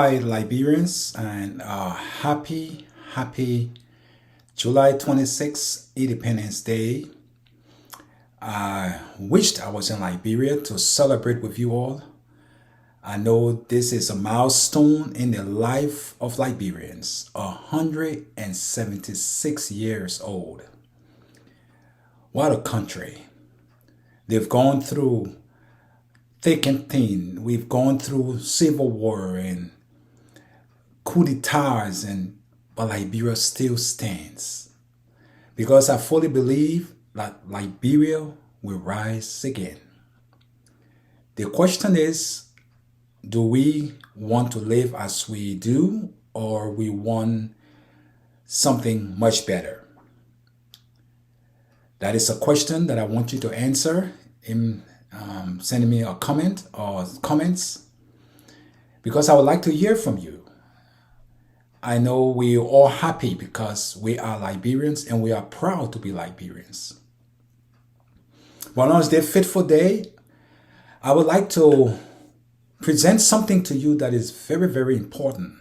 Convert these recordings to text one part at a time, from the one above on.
Hi, Liberians, and happy July 26th, Independence Day. I wished I was in Liberia to celebrate with you all. I know this is a milestone in the life of Liberians, 176 years old. What a country. They've gone through thick and thin. We've gone through civil war and coup d'etats, but Liberia still stands because I fully believe that Liberia will rise again. The question is, do we want to live as we do, or we want something much better? That is a question that I want you to answer in sending me a comment or comments, because I would like to hear from you. I know we're all happy because we are Liberians and we are proud to be Liberians. But on this fateful day, I would like to present something to you that is very, very important.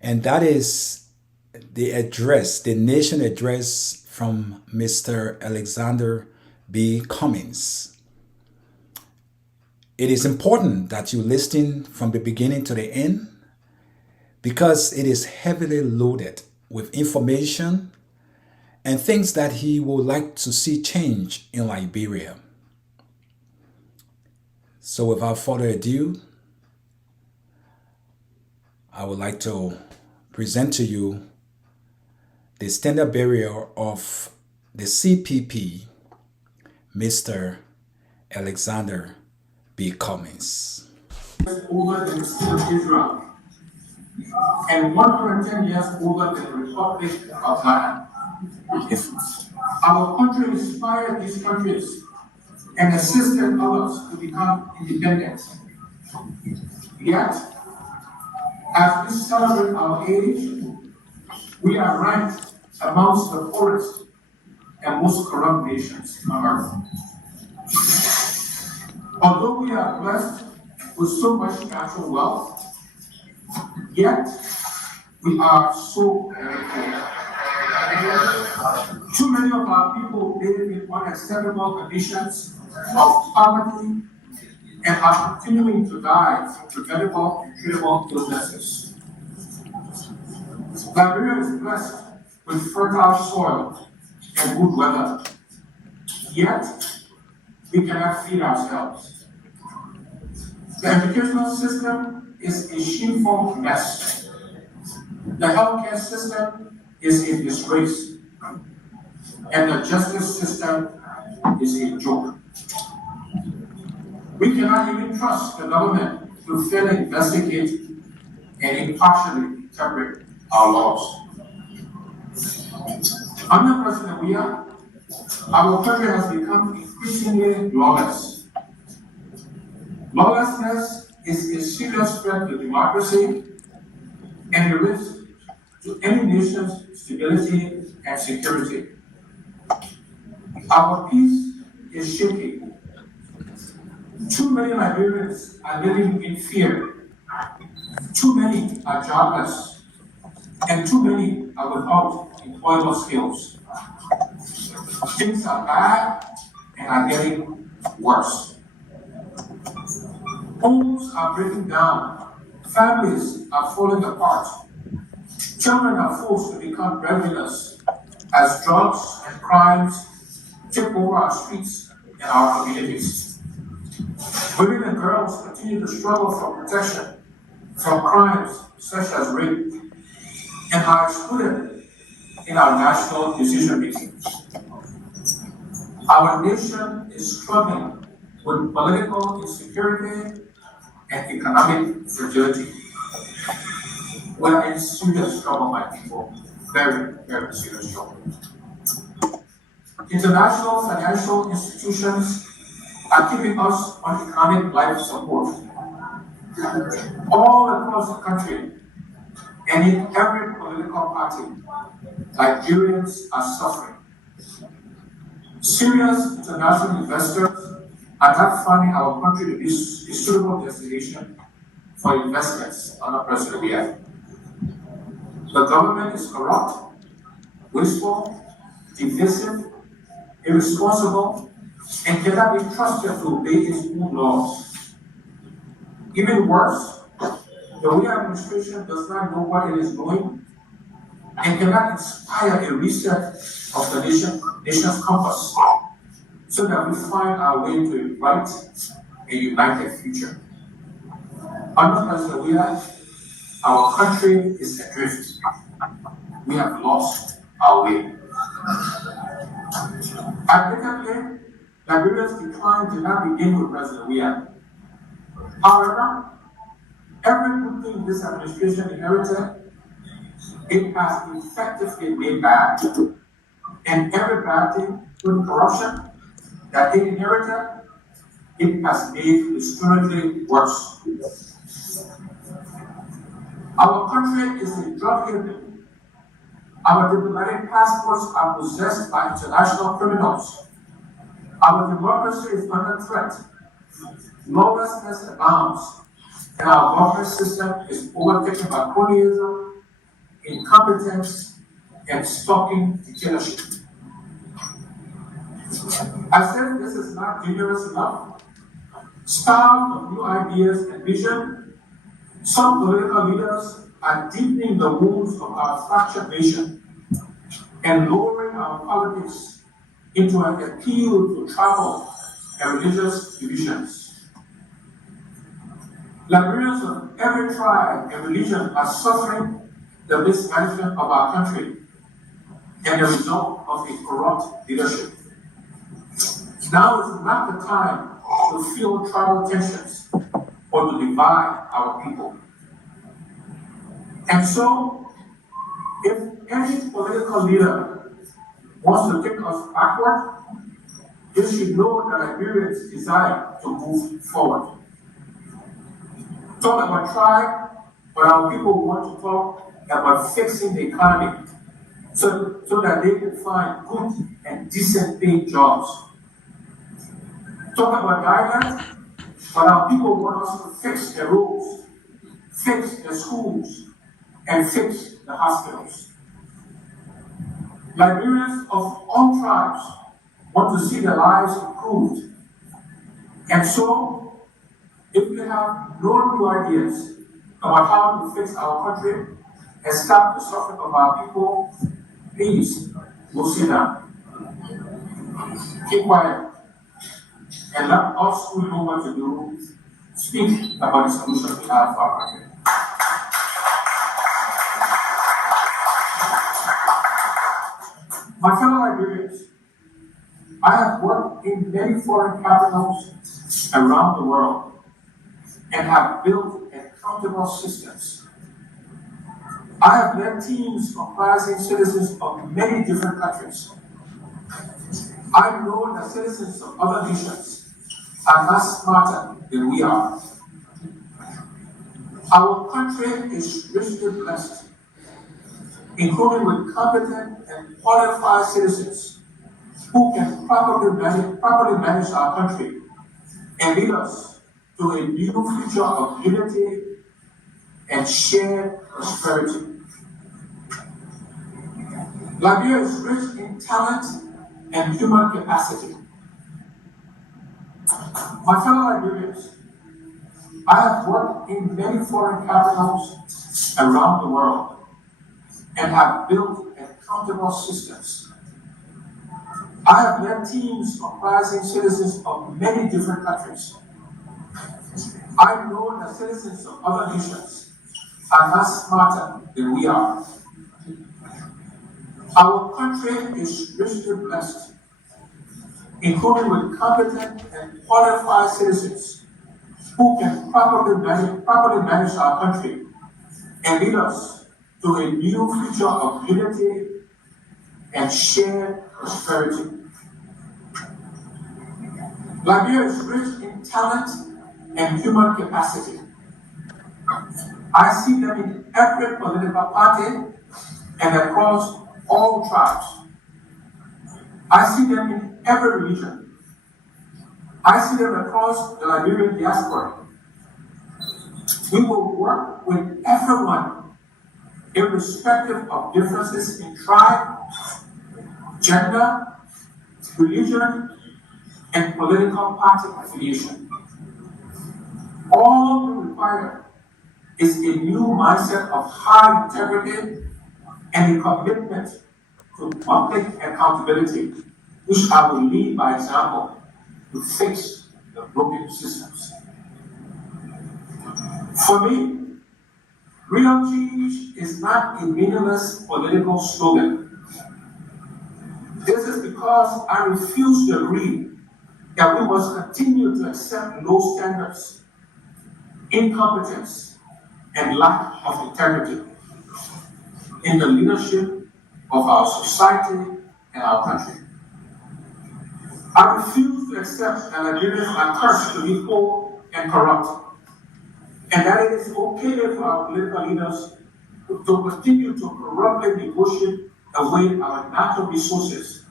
And that is the address, the nation address from Mr. Alexander B. Cummings. It is important that you listen from the beginning to the end, because it is heavily loaded with information and things that he would like to see change in Liberia. So without further ado, I would like to present to you the standard bearer of the CPP, Mr. Alexander B. Cummings. Over the state of Israel and 110 years over the Republic of Ghana. Our country inspired these countries and assisted others to become independent. Yet, as we celebrate our age, we are ranked amongst the poorest and most corrupt nations on earth. Although we are blessed with so much natural wealth, yet we are so very poor. Too many of our people live in unacceptable conditions of poverty and are continuing to die from preventable and treatable illnesses. Liberia is blessed with fertile soil and good weather, yet we cannot feed ourselves. The educational system is a shameful mess. The healthcare system is a disgrace, and the justice system is a joke. We cannot even trust the government to fairly investigate and impartially interpret our laws. Under President Weah, our country has become increasingly lawless. Lawlessness is a serious threat to democracy and a risk to any nation's stability and security. Our peace is shaky. Too many Liberians are living in fear. Too many are jobless. And too many are without employable skills. Things are bad and are getting worse. Homes are breaking down. Families are falling apart. Children are forced to become breadwinners as drugs and crimes take over our streets and our communities. Women and girls continue to struggle for protection from crimes such as rape and are excluded in our national decision making. Our nation is struggling with political insecurity and economic fragility. We are in serious trouble, my people. Very, very serious trouble. International financial institutions are keeping us on economic life support. All across the country and in every political party, Liberians are suffering. Serious international investors are not finding our country to be a suitable destination for investments under President Weah. The government is corrupt, wasteful, divisive, irresponsible, and cannot be trusted to obey its own laws. Even worse, the Weah administration does not know what it is doing and cannot inspire a reset of the nation's compass so that we find our way to a bright and united future. Under President Weah, our country is adrift. We have lost our way. Admittedly, Liberia's decline did not begin with President Weah. However, every good thing this administration inherited, it has effectively made bad. And every bad thing with corruption that it inherited, it has made disturbingly worse. Our country is a drug haven. Our diplomatic passports are possessed by international criminals. Our democracy is under threat. Lawlessness abounds, and our government system is overtaken by cronyism, incompetence, and stalking dictatorship. I said this is not dangerous enough. Starved of new ideas and vision, some political leaders are deepening the wounds of our fractured nation and lowering our politics into an appeal to tribal and religious divisions. Liberians of every tribe and religion are suffering the mismanagement of our country and the result of a corrupt leadership. Now is not the time to fuel tribal tensions or to divide our people. And so, if any political leader wants to take us backward, they should know that Liberians desire to move forward. Talk about tribe, but our people want to talk about fixing the economy so that they can find good and decent paid jobs. Talk about guidelines, but our people want us to fix the roads, fix the schools, and fix the hospitals. Liberians of all tribes want to see their lives improved. And so, if we have no new ideas about how to fix our country and stop the suffering of our people, please go sit down. Keep quiet. And let us who know what to do speak about the solution we have for our country. My fellow Liberians, I have worked in many foreign capitals around the world and have built accountable systems. I have led teams comprising citizens of many different countries. I know that citizens of other nations are not smarter than we are. Our country is richly blessed, including with competent and qualified citizens who can properly manage our country and lead us to a new future of liberty and shared prosperity. Liberia is rich in talent and human capacity. My fellow Liberians, I have worked in many foreign capitals around the world and have built accountable systems. I have led teams comprising citizens of many different countries. I know that citizens of other nations are not smarter than we are. Our country is richly blessed, including with competent and qualified citizens who can properly manage our country and lead us to a new future of liberty and shared prosperity. Liberia is rich in talent and human capacity. I see them in every political party and across all tribes. I see them in every region. I see them across the Liberian diaspora. We will work with everyone, irrespective of differences in tribe, gender, religion, and political party affiliation. All we require is a new mindset of high integrity and a commitment to public accountability, which I will lead by example to fix the broken systems. For me, real change is not a meaningless political slogan. This is because I refuse to agree that we must continue to accept low standards, incompetence, and lack of integrity in the leadership of our society and our country. I refuse to accept that Liberians are cursed to be poor and corrupt, and that it is okay for our political leaders to continue to corruptly negotiate away our natural resources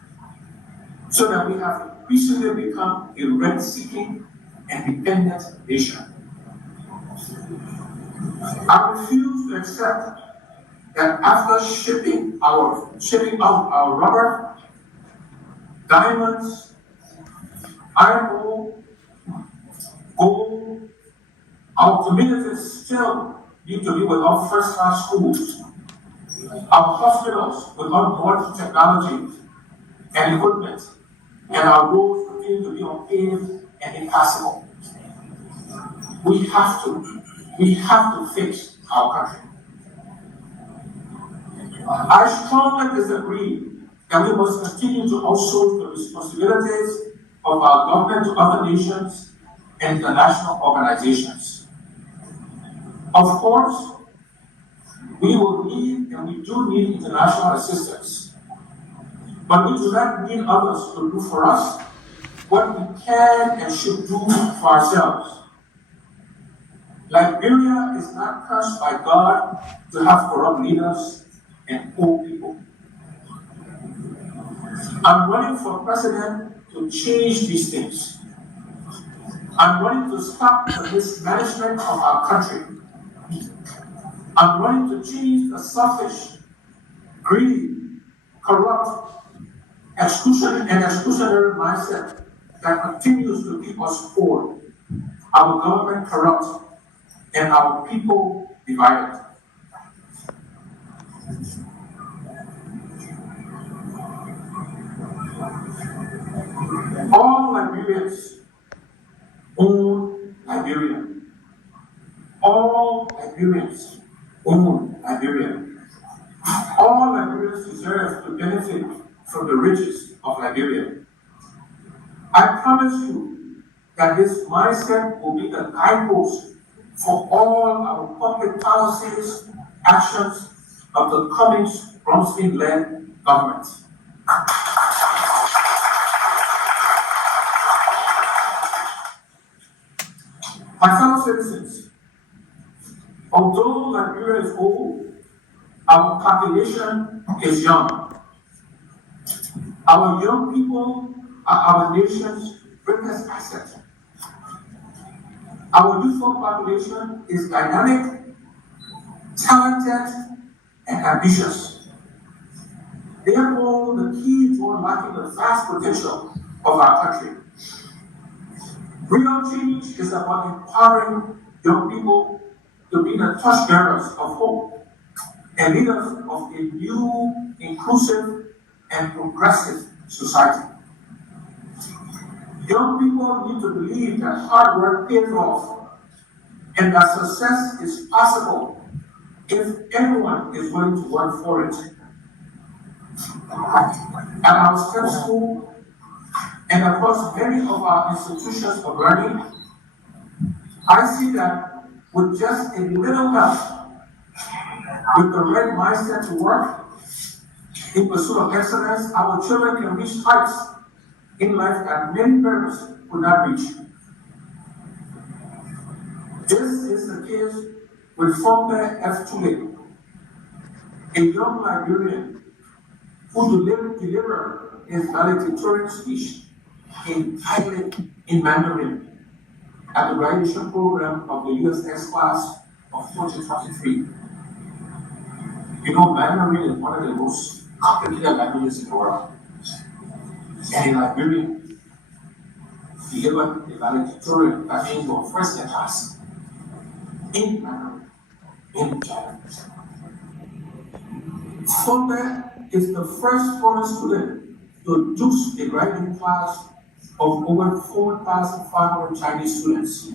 so that we have increasingly become a rent-seeking and dependent nation. I refuse to accept that after shipping out our rubber, diamonds, iron ore, gold, our communities still need to be without first-class schools, our hospitals without modern technology and equipment, and our roads continue to be unpaved and impassable. We have to fix our country. I strongly disagree that we must continue to outsource the responsibilities of our government to other nations and international organizations. Of course, we will need and we do need international assistance, but we do not need others to do for us what we can and should do for ourselves. Liberia is not cursed by God to have corrupt leaders and poor people. I'm running for president to change these things. I'm running to stop the mismanagement of our country. I'm running to change the selfish, greedy, corrupt, exclusionary mindset that continues to keep us poor, our government corrupt, and our people divided. All Liberians own Liberia. All Liberians own Liberia. All Liberians deserve to benefit from the riches of Liberia. I promise you that this mindset will be the guidepost for all our public policies, actions of the Cummings Bromstein-led government. My fellow citizens, although Liberia is old, our population is young. Our young people are our nation's greatest asset. Our youthful population is dynamic, talented, and ambitious. Therefore, the key to unlocking the vast potential of our country. Real change is about empowering young people to be the torchbearers of hope and leaders of a new, inclusive, and progressive society. Young people need to believe that hard work pays off and that success is possible if everyone is willing to work for it. At our STEM school and across many of our institutions of learning, I see that with just a little help, with the right mindset to work in pursuit of excellence, our children can reach heights in life that many parents could not reach. This is the case with Fombe F. Tule, a young Liberian who delivered his valedictorian speech entirely in Mandarin. at the graduation program of the USS class of 2023. You know, Mandarin is one of the most complicated languages in the world. And in Liberia, delivered the valedictorian that means your first in class in Mandarin, in China. Fonda is the first foreign student to juice the graduating class of over 4,500 Chinese students.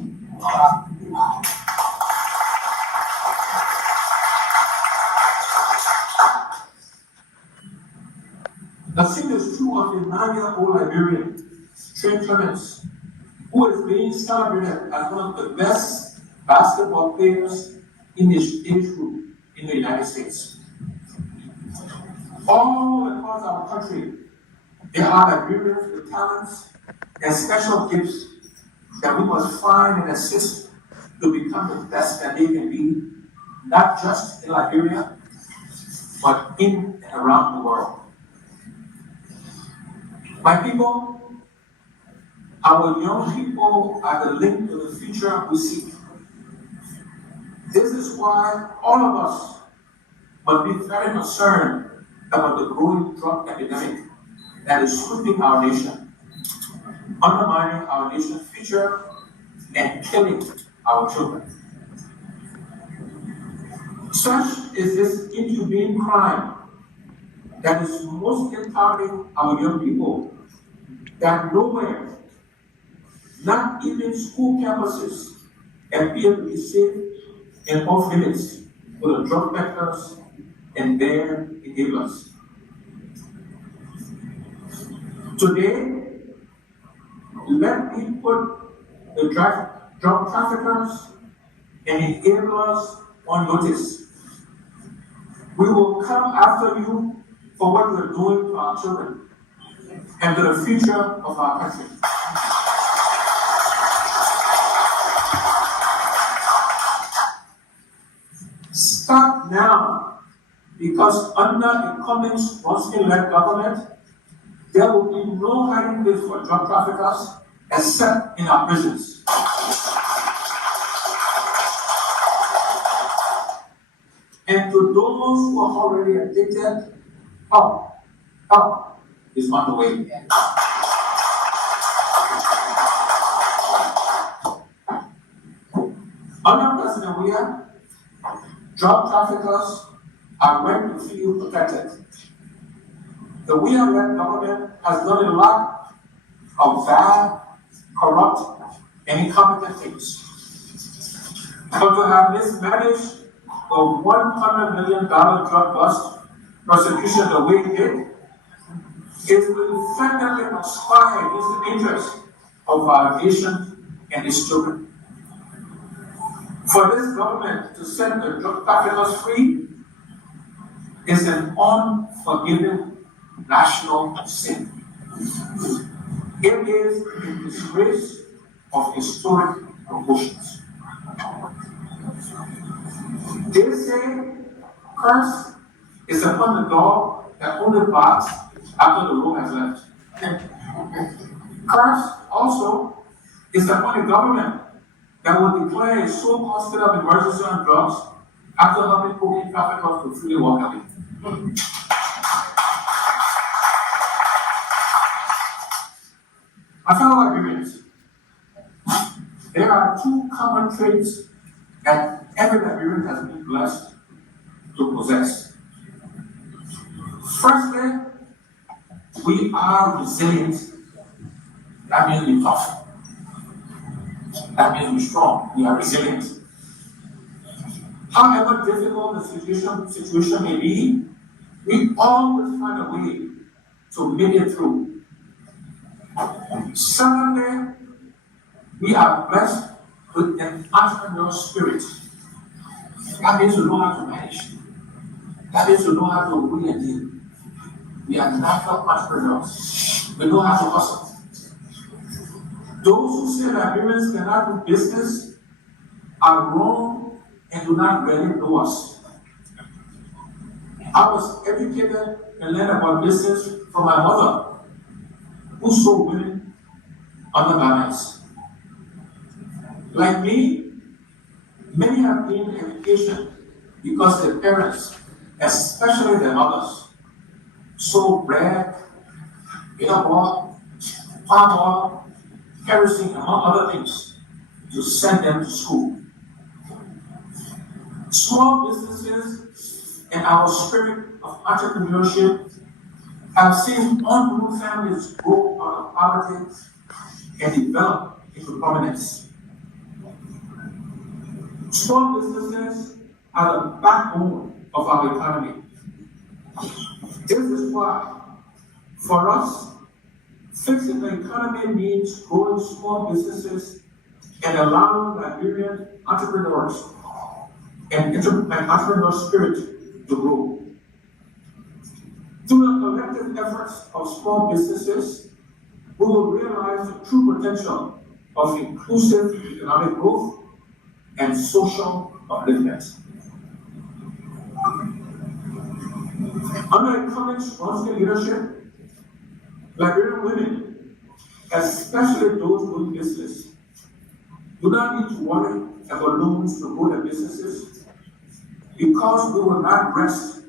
The same is true of the 9-year-old Liberian, Trey Cummings, who is being celebrated as one of the best basketball players in his age group in the United States. All across our country, there are Liberians with talents and special gifts that we must find and assist to become the best that they can be, not just in Liberia, but in and around the world. My people, our young people are the link to the future we seek. This is why all of us must be very concerned about the growing drug epidemic that is sweeping our nation, undermining our nation's future and killing our children. Such is this inhumane crime that is mostly targeting our young people, that nowhere, not even school campuses, appear to be safe and off limits for the drug peddlers and their enablers. Today, let me put the drug traffickers and enablers on notice. We will come after you for what you are doing to our children and to the future of our country. Start now, because under a Cummings Ronsky-led government, there will be no hiding place for drug traffickers except in our prisons. And to those who are already addicted, help is on the way. Under President Weah, drug traffickers are going to feel protected. The Weah-led government has done a lot of bad, corrupt, and incompetent things. But to have mismanaged a $100 million drug bust prosecution the way it did, it will effectively conspire against the interests of our nation and its children. For this government to set the drug traffickers free is an unforgiving national sin. It is a disgrace of historic proportions. They say curse is upon the dog that only barks after the Lord has left. Curse also is upon the government that will declare a so-called state of emergency on drugs after helping cocaine traffickers to freely walk away. My fellow Liberians, there are two common traits that every Liberian has been blessed to possess. Firstly, we are resilient. That means we're tough. That means we're strong. We are resilient. However difficult the situation may be, we always find a way to make it through. Secondly, we are blessed with an entrepreneurial spirit. That means we know how to manage. That means we know how to win a deal. We are natural entrepreneurs. We know how to hustle. Those who say Liberians cannot do business are wrong and do not really know us. I was educated and learned about business from my mother, who sold women undergarments. Like me, many have been in education because their parents, especially their mothers, sold bread, peanut butter, palm oil, kerosene, among other things, to send them to school. Small businesses and our spirit of entrepreneurship have seen unruly families grow out of poverty and develop into prominence. Small businesses are the backbone of our economy. This is why, for us, fixing the economy means growing small businesses and allowing Liberian entrepreneurs and entrepreneur spirit to grow. Through the collective efforts of small businesses, we will realize the true potential of inclusive economic growth and social upliftment. Under Cummings' leadership, Liberian women, especially those doing business, do not need to worry about loans to grow their businesses because we will not rest.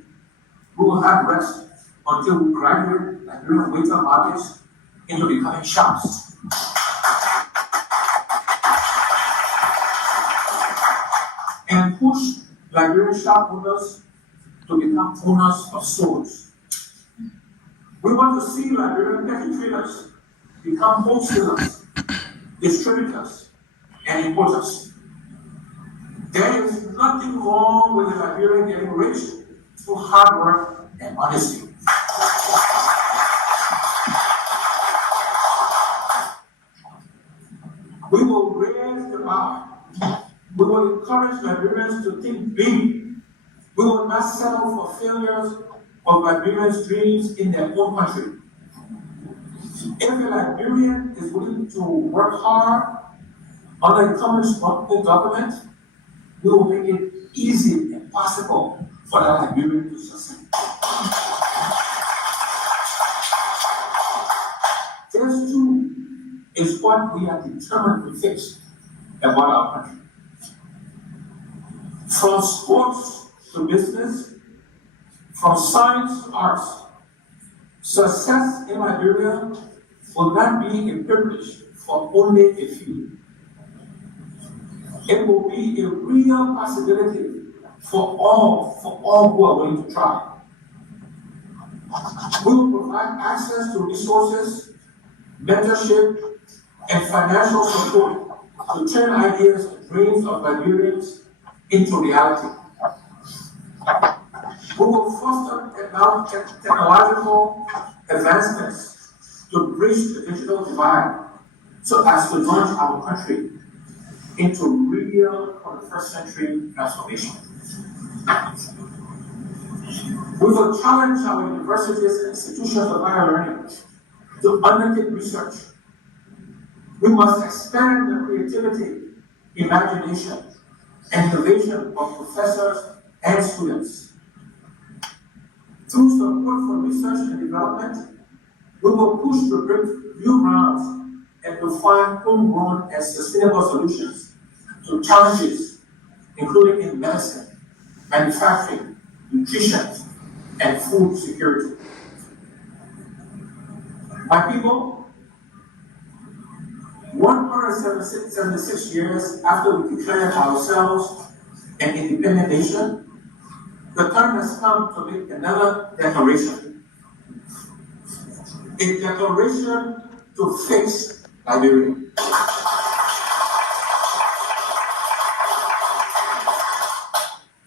We will not rest until we graduate Liberian retail markets into becoming shops. And push Liberian shop owners to become owners of stores. We want to see Liberian petty traders become wholesalers, distributors, and importers. There is nothing wrong with the Liberian getting rich through hard work and honesty. We will raise the bar. We will encourage Liberians to think big. We will not settle for failures of Liberians' dreams in their own country. If a Liberian is willing to work hard under a common government, we will make it easy and possible for the Liberian to succeed. This too is what we are determined to fix about our country. From sports to business, from science to arts, success in Liberia will not be a privilege for only a few. It will be a real possibility for all who are willing to try. We will provide access to resources, mentorship, and financial support to turn ideas and dreams of Liberians into reality. We will foster technological advancements to bridge the digital divide so as to launch our country into real 21st century transformation. We will challenge our universities and institutions of higher learning to undertake research. We must expand the creativity, imagination, and innovation of professors and students. Through support for research and development, we will push to break new grounds and to find homegrown and sustainable solutions to challenges, including in medicine, manufacturing, nutrition, and food security. My people, 176 years after we declared ourselves an independent nation, the time has come to make another declaration. A declaration to fix Liberia.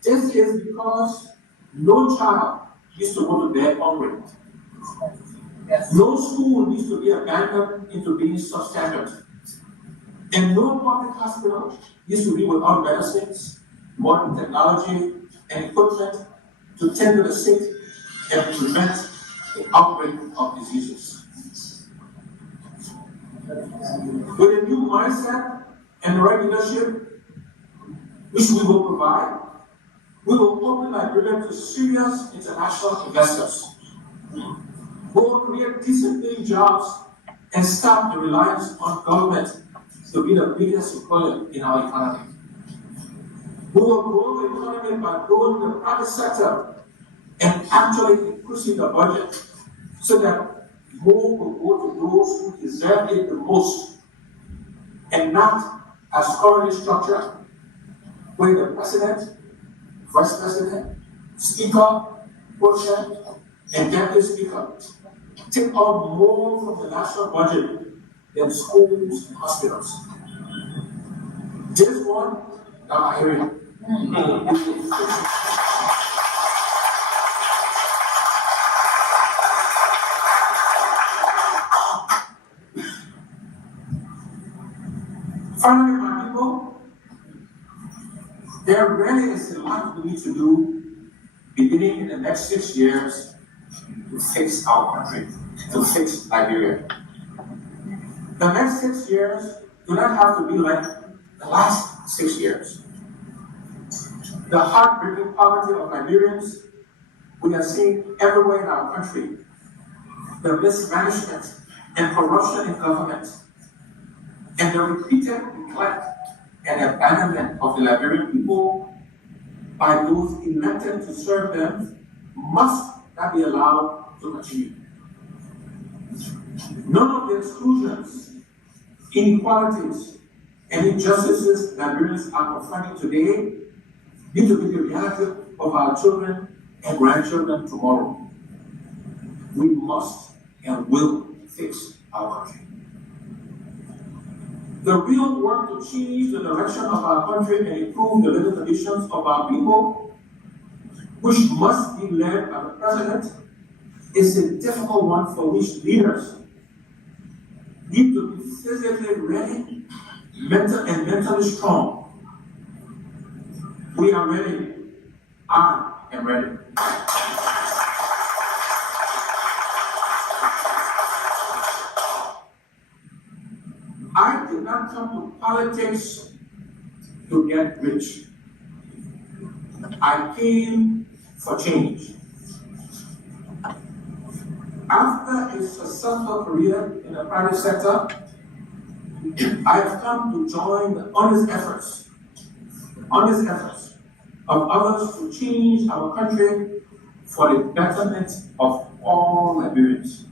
This is because no child needs to go to bed hungry. Yes. No school needs to be abandoned into being substandard. And no public hospital needs to be without medicines, modern technology, and equipment to tend to the sick and prevent the outbreak of diseases. With a new mindset and the right leadership, which we will provide, we will open Liberia to serious international investors. We will create decent paying jobs and stop the reliance on government to be the biggest employer in our economy. We will grow the economy by growing the private sector and actually increasing the budget so that more will go to those who deserve it the most, and not as currently structured, where the president, vice president, speaker, president, and deputy speaker take on more from the national budget than schools and hospitals. Just one area. Finally, my people, there really is a lot we need to do beginning in the next 6 years to fix our country, to fix Liberia. The next 6 years do not have to be like the last 6 years. The heartbreaking poverty of Liberians we are seeing everywhere in our country, the mismanagement and corruption in government, and the repeated neglect and abandonment of the Liberian people by those elected to serve them must not be allowed to continue. None of the exclusions, inequalities, and injustices Liberians are confronting today need to be the reality of our children and grandchildren tomorrow. We must and will fix our country. The real work to change the direction of our country and improve the living conditions of our people, which must be led by the president, is a difficult one for which leaders need to be physically ready, mentally strong. We are ready. I am ready. I did not come to politics to get rich. I came for change. After a successful career in the private sector, I have come to join the honest efforts of others to change our country for the betterment of all Liberians,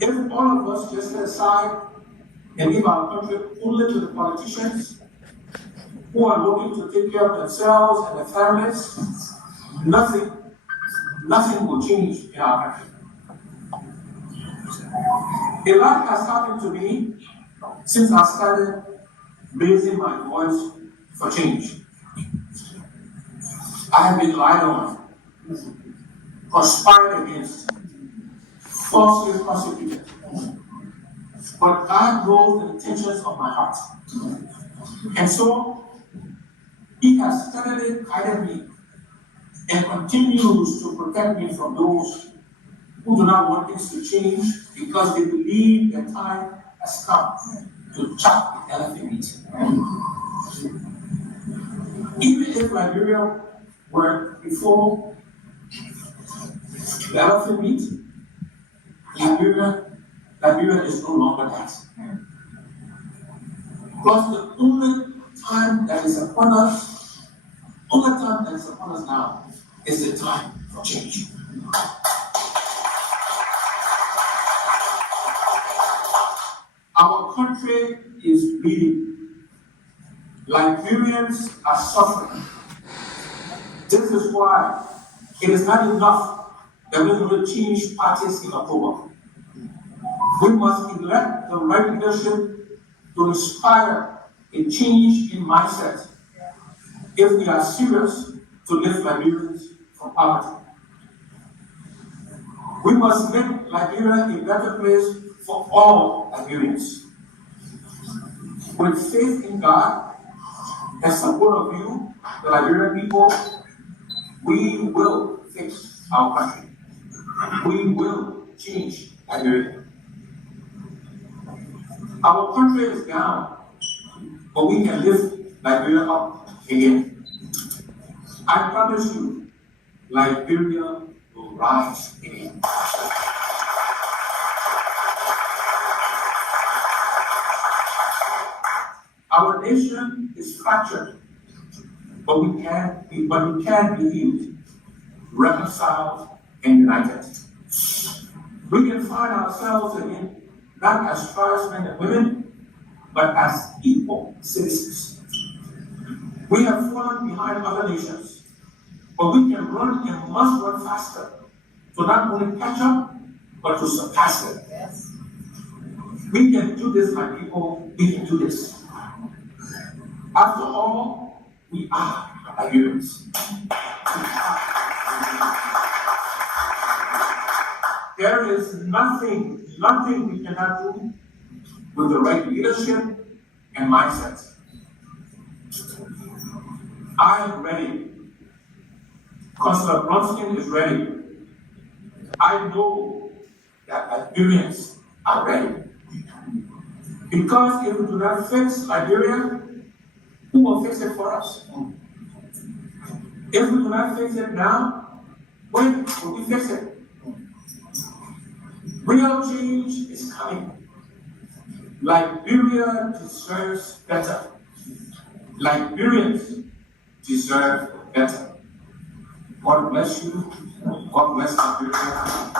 If all of us just set aside and give our country only to the politicians who are looking to take care of themselves and their families, nothing will change in our country. A lot has happened to me since I started raising my voice for change. I have been lied on, conspired against, falsely prosecuted. But God knows the intentions of my heart. And so, He has steadily guided me and continues to protect me from those who do not want things to change because they believe the time has come to chop the elephant meat. Even if Liberia were before the elephant meat, Liberia is no longer that. Because the only time that is upon us now is the time for change. Our country is bleeding. Liberians are suffering. This is why it is not enough that we will change parties in October. We must elect the right leadership to inspire a change in mindset if we are serious to lift Liberians from poverty. We must make Liberia a better place for all Liberians. With faith in God and support of you, the Liberian people, we will fix our country. We will change Liberia. Our country is down, but we can lift Liberia up again. I promise you, Liberia will rise again. Our nation is fractured, but we can be healed, reconciled, and united. We can find ourselves again, not as tribesmen and women, but as equal citizens. We have fallen behind other nations, but we can run and must run faster to not only catch up, but to surpass them. Yes. We can do this, my people. We can do this. After all, we are Liberians. There is nothing we cannot do with the right leadership and mindset. I am ready. Councillor Bronskin is ready. I know that Liberians are ready. Because if we do not fix Liberia, who will fix it for us? If we do not fix it now, when will we fix it? Real change is coming. Liberia deserves better. Liberians deserve better. God bless you. God bless Liberia.